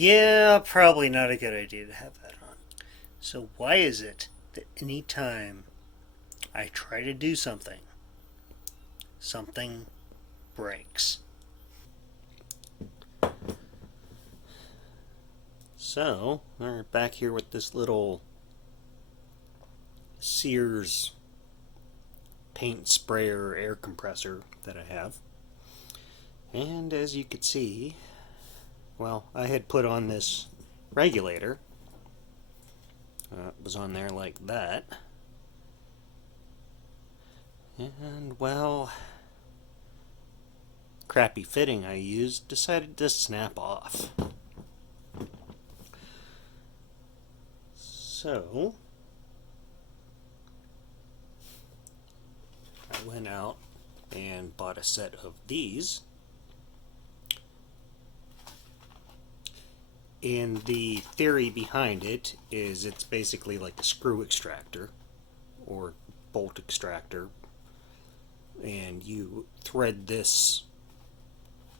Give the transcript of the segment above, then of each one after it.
Yeah, probably not a good idea to have that on. So why is it that anytime I try to do something, something breaks? So, we're back here with this little Sears paint sprayer air compressor that I have. And as you can see, well, I had put on this regulator. It was on there like that. And, well, crappy fitting I used decided to snap off. So, I went out and bought a set of these. And the theory behind it is it's basically like a screw extractor or bolt extractor, and you thread this,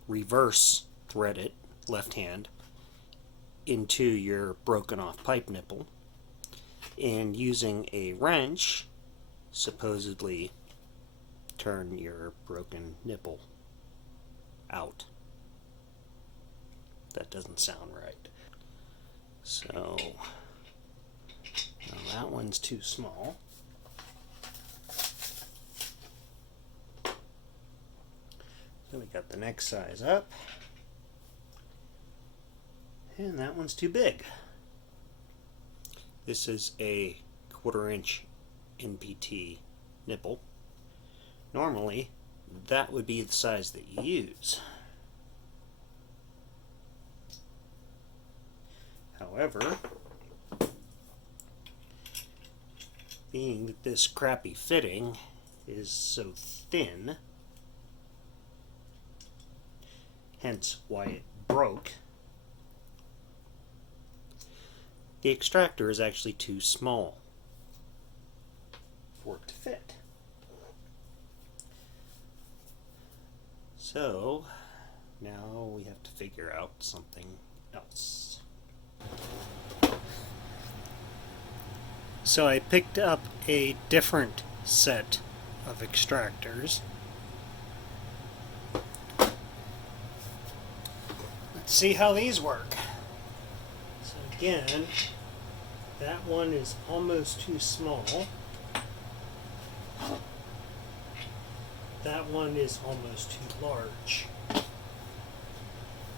reverse thread it, left hand, into your broken off pipe nipple, and using a wrench supposedly turn your broken nipple out. That doesn't sound right. So, now that one's too small. So we got the next size up. And that one's too big. This is a 1/4 inch NPT nipple. Normally, that would be the size that you use. However, being that this crappy fitting is so thin, hence why it broke, the extractor is actually too small for it to fit. So now we have to figure out something else. So I picked up a different set of extractors. Let's see how these work. So again, that one is almost too small. That one is almost too large.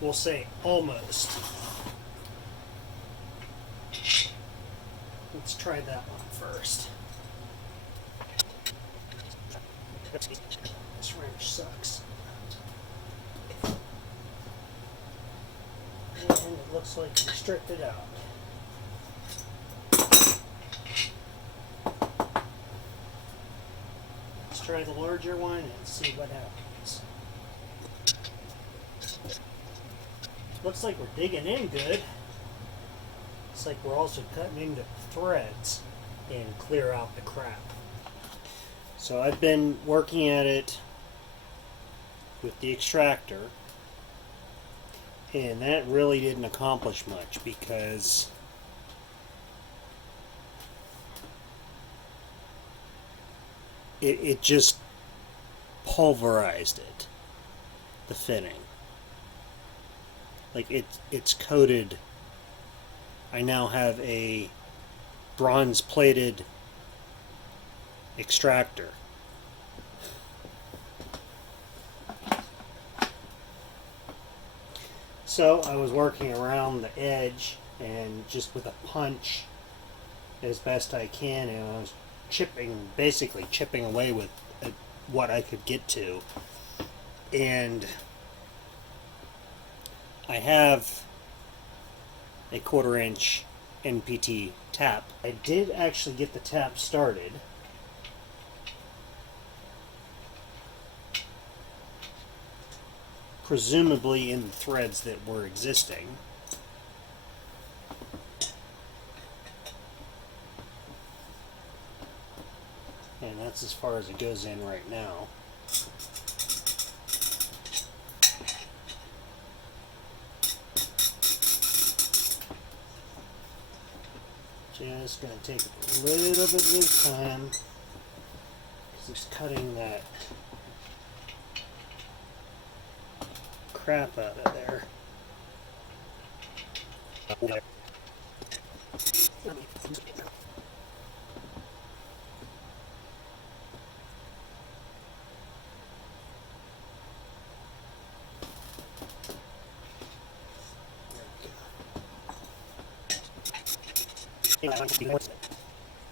We'll say almost. Let's try that one first. This wrench sucks. And it looks like you stripped it out. Let's try the larger one and see what happens. Looks like we're digging in good. Looks like we're also cutting into threads and clear out the crap. So I've been working at it with the extractor, and that really didn't accomplish much because it just pulverized it, the fitting. Like it's coated. I now have a bronze plated extractor. So I was working around the edge and just with a punch as best I can, and I was basically chipping away with what I could get to. And I have a 1/4 inch NPT tap. I did actually get the tap started. Presumably in the threads that were existing. And that's as far as it goes in right now. this. Going to take a little bit of time because it's cutting that crap out of there.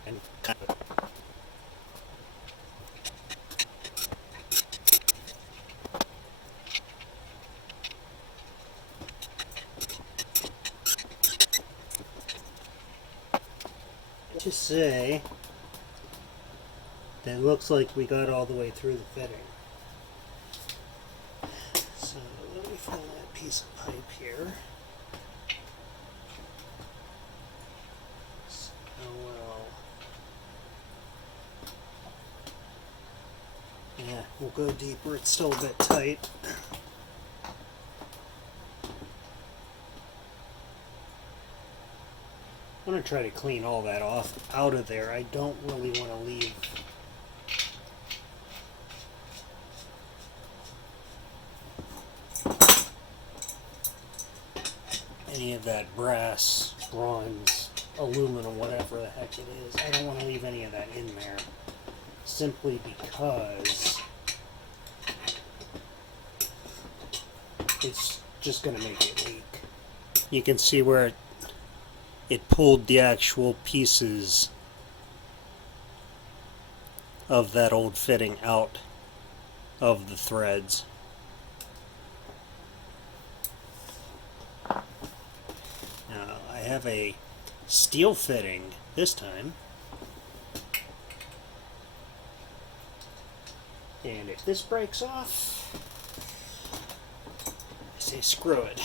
And cut it. To say that it looks like we got all the way through the fitting. So let me find that piece of pipe here. Oh well. Yeah, we'll go deeper. It's still a bit tight. I'm going to try to clean all that off out of there. I don't really want to leave any of that brass, bronze, aluminum, whatever the heck it is. I don't want to leave any of that in there simply because it's just going to make it leak. You can see where it pulled the actual pieces of that old fitting out of the threads. Now I have a steel fitting this time, and if this breaks off, I say screw it.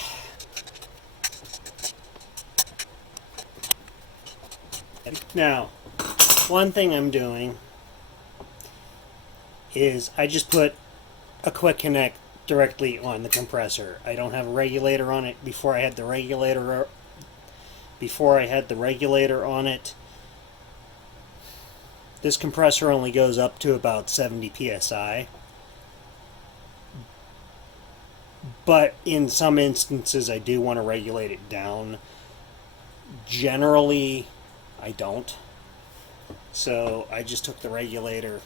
Now, one thing I'm doing is I just put a quick connect directly on the compressor. I don't have a regulator on it. Before I had the regulator on it, this compressor only goes up to about 70 psi. But in some instances I do want to regulate it down. Generally I don't. So I just took the regulator,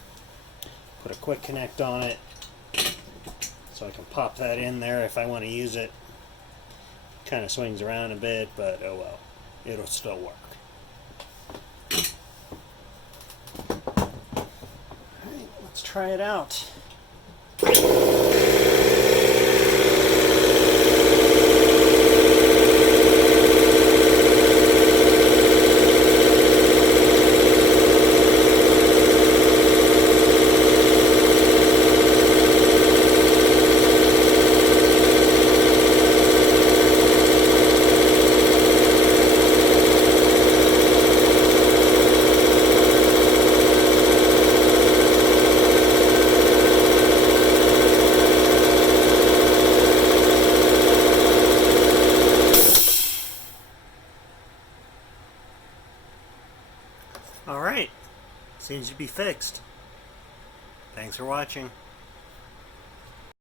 put a quick connect on it, so I can pop that in there if I want to use it. Kind of swings around a bit, but oh well, it'll still work. Alright, let's try it out. Alright, seems to be fixed. Thanks for watching.